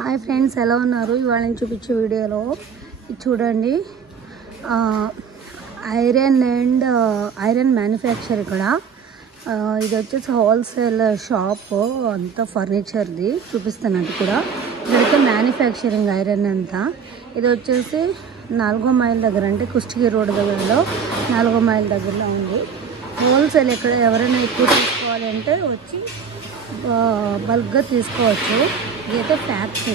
Hi friends, ఎలా ఉన్నారు? ఇవాళ నేను చూపించే వీడియోలో చూడండి, ఐరన్ మ్యానుఫ్యాక్చర్. ఇక్కడ ఇది వచ్చేసి హోల్సేల్ షాప్, అంతా ఫర్నిచర్ది చూపిస్తాను. అది కూడా ఇక్కడైతే మ్యానుఫ్యాక్చరింగ్ ఐరన్ అంతా. ఇది వచ్చేసి 4వ మైల్ దగ్గర, అంటే కుష్టిగిరి రోడ్ దగ్గరలో 4వ మైల్ దగ్గరలో ఉంది. హోల్సేల్. ఇక్కడ ఎవరైనా ఎక్కువ తీసుకోవాలంటే వచ్చి బల్క్గా తీసుకోవచ్చు. ఇదైతే ఫ్యాక్టరీ.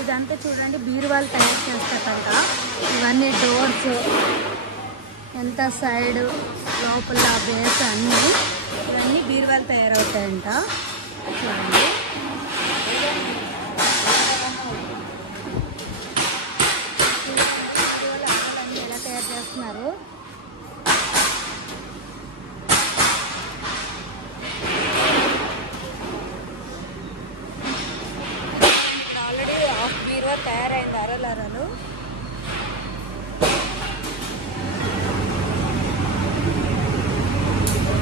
ఇదంతా చూడండి, బీరువాలు తయారు చేస్తారంట. ఇవన్నీ డోర్స్, ఎంత సైడ్ లోపల బేస్ అన్నీ ఇవన్నీ బీరువాలు తయారవుతాయంట. చూడండి, బీరువాలు ఎలా తయారు చేస్తున్నారు. ఆల్రెడీ హాఫ్ బీరువా తయారైంది, అరలు.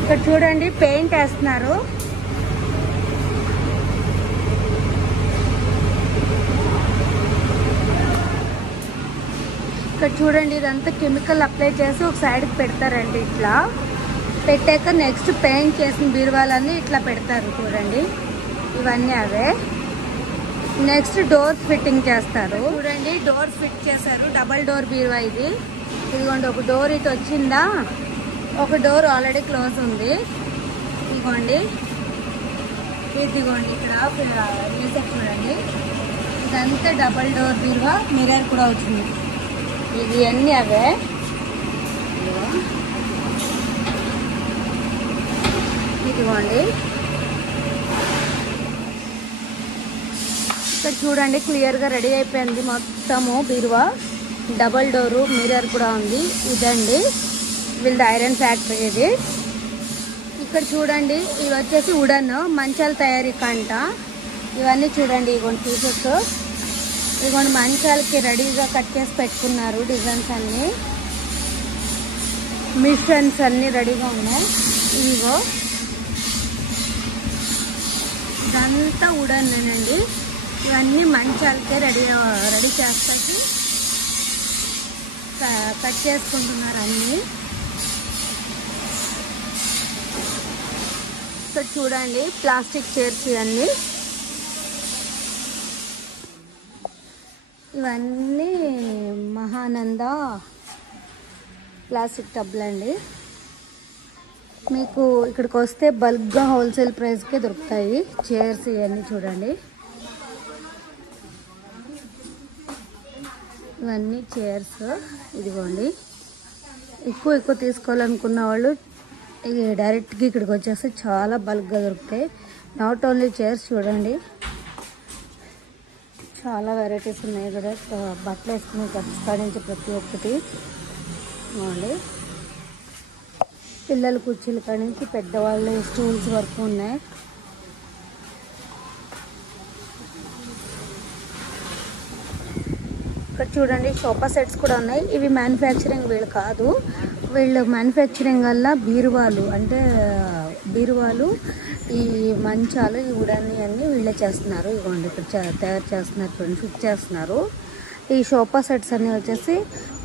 ఇక్కడ చూడండి, పెయింట్ వేస్తున్నారు. ఇక్కడ చూడండి, ఇదంతా కెమికల్ అప్లై చేసి ఒక సైడ్కి పెడతారండి. ఇట్లా పెట్టాక నెక్స్ట్ పెయింట్ చేసిన బీరువాలన్నీ ఇట్లా పెడతారు. చూడండి, ఇవన్నీ అవే. నెక్స్ట్ డోర్ ఫిట్టింగ్ చేస్తారు. చూడండి, డోర్ ఫిట్ చేశారు. డబల్ డోర్ బీరువా ఇది. ఇదిగోండి, ఒక డోర్ ఇటు వచ్చిందా, ఒక డోర్ ఆల్రెడీ క్లోజ్ ఉంది. ఇదిగోండి, ఇక్కడ మ్యూజిక్ చూడండి. ఇదంతా డబల్ డోర్ బీరువా. మిర్రర్ కూడా వచ్చింది. ఇది అన్నీ అవే. ఇదిగోండి, ఇక్కడ చూడండి, క్లియర్గా రెడీ అయిపోయింది మొత్తము బీరువా. డబల్ డోరు, మిర్రర్ కూడా ఉంది. ఇదండి వీళ్ళది ఐరన్ ఫ్యాక్టరీ ఇది. ఇక్కడ చూడండి, ఇవి వచ్చేసి వుడన్ మంచాల తయారీ కంట. ఇవన్నీ చూడండి, ఇగోండి పీసెస్. ఇగోండి మంచాలకి రెడీగా కట్ చేసి పెట్టుకున్నారు. డిజైన్స్ అన్నీ, మిషన్స్ అన్నీ రెడీగా ఉన్నాయి. ఇదిగో, ఇదంతా వుడన్నేనండి. ఇవన్నీ మంచాలకే రెడీ చేస్తాకి కట్ చేసుకుంటున్నారు అన్నీ. ఇక్కడ చూడండి, ప్లాస్టిక్ చైర్స్ ఇవన్నీ. ఇవన్నీ మహానంద ప్లాస్టిక్ టబ్లండి. మీకు ఇక్కడికి వస్తే బల్క్గా హోల్సేల్ ప్రైస్కే దొరుకుతాయి చైర్స్ ఇవన్నీ. చూడండి, ఇవన్నీ చైర్స్. ఇదిగోండి, ఎక్కువ తీసుకోవాలనుకున్న వాళ్ళు డైరెక్ట్గా ఇక్కడికి వచ్చేస్తే చాలా బల్క్గా దొరుకుతాయి. నాట్ ఓన్లీ చైర్స్, చూడండి చాలా వెరైటీస్ ఉన్నాయి ఇక్కడ. బట్టలు వేసుకునే కాడి నుంచి ప్రతి ఒక్కటి ఇవ్వండి. పిల్లల కుర్చీల కాడి నుంచి పెద్దవాళ్ళ స్టూల్స్ వరకు ఉన్నాయి. ఇక్కడ చూడండి, సోఫా సెట్స్ కూడా ఉన్నాయి. ఇవి మ్యానుఫ్యాక్చరింగ్ వీళ్ళు కాదు. వీళ్ళు మ్యానుఫ్యాక్చరింగ్ వల్ల బీరువాలు, అంటే బీరువాలు, ఈ మంచాలు, ఈ వుడన్ అన్నీ వీళ్ళే చేస్తున్నారు. ఇవ్వండి, ఇక్కడ తయారు చేస్తున్నారు, ఫిట్ చేస్తున్నారు. ఈ సోఫా సెట్స్ అన్నీ వచ్చేసి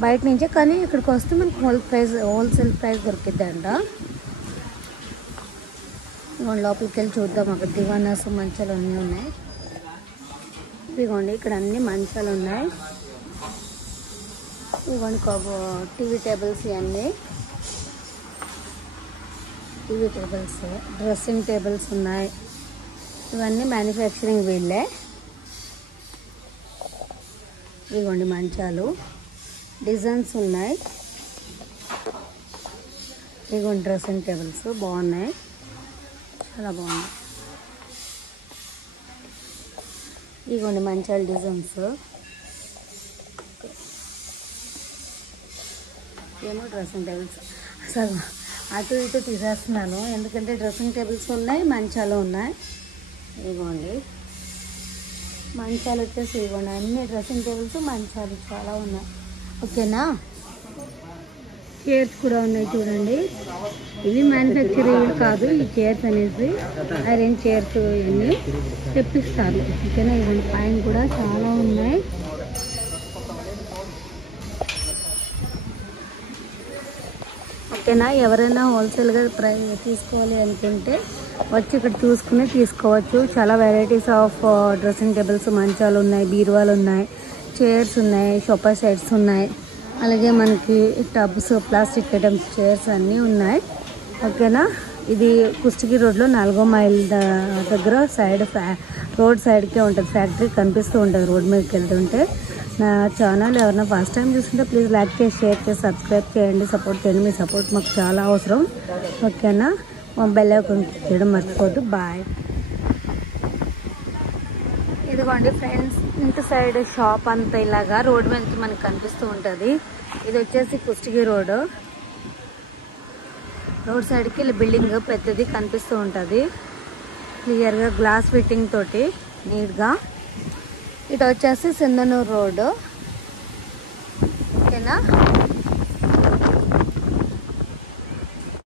బయట నుంచే, కానీ ఇక్కడికి వస్తే మనకు హోల్సేల్ ప్రైస్ దొరికిద్దంట. ఇవ్వండి, లోపలికి వెళ్ళి చూద్దాం. అక్కడ దివానాస్, మంచాలు అన్నీ ఉన్నాయి. ఇదిగోండి, ఇక్కడ అన్ని మంచాలు ఉన్నాయి. ఇవ్వండి, టీవీ టేబుల్స్, ఇవన్నీ టీవీ టేబుల్స్, డ్రెస్సింగ్ టేబుల్స్ ఉన్నాయి. ఇవన్నీ మ్యానుఫ్యాక్చరింగ్ వీళ్ళే. ఇదిగోండి, మంచాలు, డిజైన్స్ ఉన్నాయి. ఇదిగోండి, డ్రెస్సింగ్ టేబుల్స్ బాగున్నాయి, చాలా బాగున్నాయి. ఇదిగోండి, మంచాల డిజైన్స్. ఏమో డ్రెస్సింగ్ టేబుల్స్. అసలు అటు ఇటు తీసేస్తున్నాను, ఎందుకంటే డ్రెస్సింగ్ టేబుల్స్ ఉన్నాయి, మంచాలు ఉన్నాయి. ఇదిగోండి మంచాలు వచ్చేసి ఇవ్వండి, అన్ని డ్రెస్సింగ్ టేబుల్స్ మంచాలు చాలా ఉన్నాయి. ఓకేనా. చైర్స్ కూడా ఉన్నాయి చూడండి. ఇవి మ్యానుఫ్యాక్చరింగ్ కాదు, ఈ చైర్స్ అనేసి ఐరన్ చైర్స్ ఇవన్నీ తెప్పిస్తారు. ఓకేనా. ఇవన్నీ పైన కూడా చాలా ఉన్నాయి. ఓకేనా. ఎవరైనా హోల్సేల్గా తీసుకోవాలి అనుకుంటే వచ్చి ఇక్కడ చూసుకుని తీసుకోవచ్చు. చాలా వెరైటీస్ ఆఫ్ డ్రెస్సింగ్ టేబుల్స్, మంచాలు ఉన్నాయి, బీరువాలు ఉన్నాయి, చైర్స్ ఉన్నాయి, సోఫా సెట్స్ ఉన్నాయి, అలాగే మనకి టబ్స్, ప్లాస్టిక్ ఐటమ్స్, చైర్స్ అన్నీ ఉన్నాయి. ఓకేనా. ఇది కుస్టిగి రోడ్లో 4వ మైల్ దగ్గర సైడ్ రోడ్ సైడ్కే ఉంటుంది. ఫ్యాక్టరీ కనిపిస్తూ ఉంటుంది రోడ్ మీదకి వెళ్తుంటే. నా ఛానల్ ఎవరైనా ఫస్ట్ టైం చూస్తుంటే ప్లీజ్ లైక్ చేసి, షేర్ చేసి, సబ్స్క్రైబ్ చేయండి, సపోర్ట్ చేయండి. మీ సపోర్ట్ మాకు చాలా అవసరం. ఓకేనా. మా బెల్ ఐకాన్ చేయడం మర్చిపోద్దు. బాయ్. ఇదిగోండి ఫ్రెండ్స్, ఇంటి సైడ్ షాప్ అంతా ఇలాగా రోడ్ మీదకి మనకి కనిపిస్తూ ఉంటుంది. ఇది వచ్చేసి కుస్టిగి రోడ్ సైడ్కి ఇలా బిల్డింగ్ పెద్దది కనిపిస్తూ ఉంటుంది క్లియర్గా, గ్లాస్ ఫిట్టింగ్ తోటి నీట్గా. ఇటు వచ్చేసి సింధనూరు రోడ్. ఓకేనా.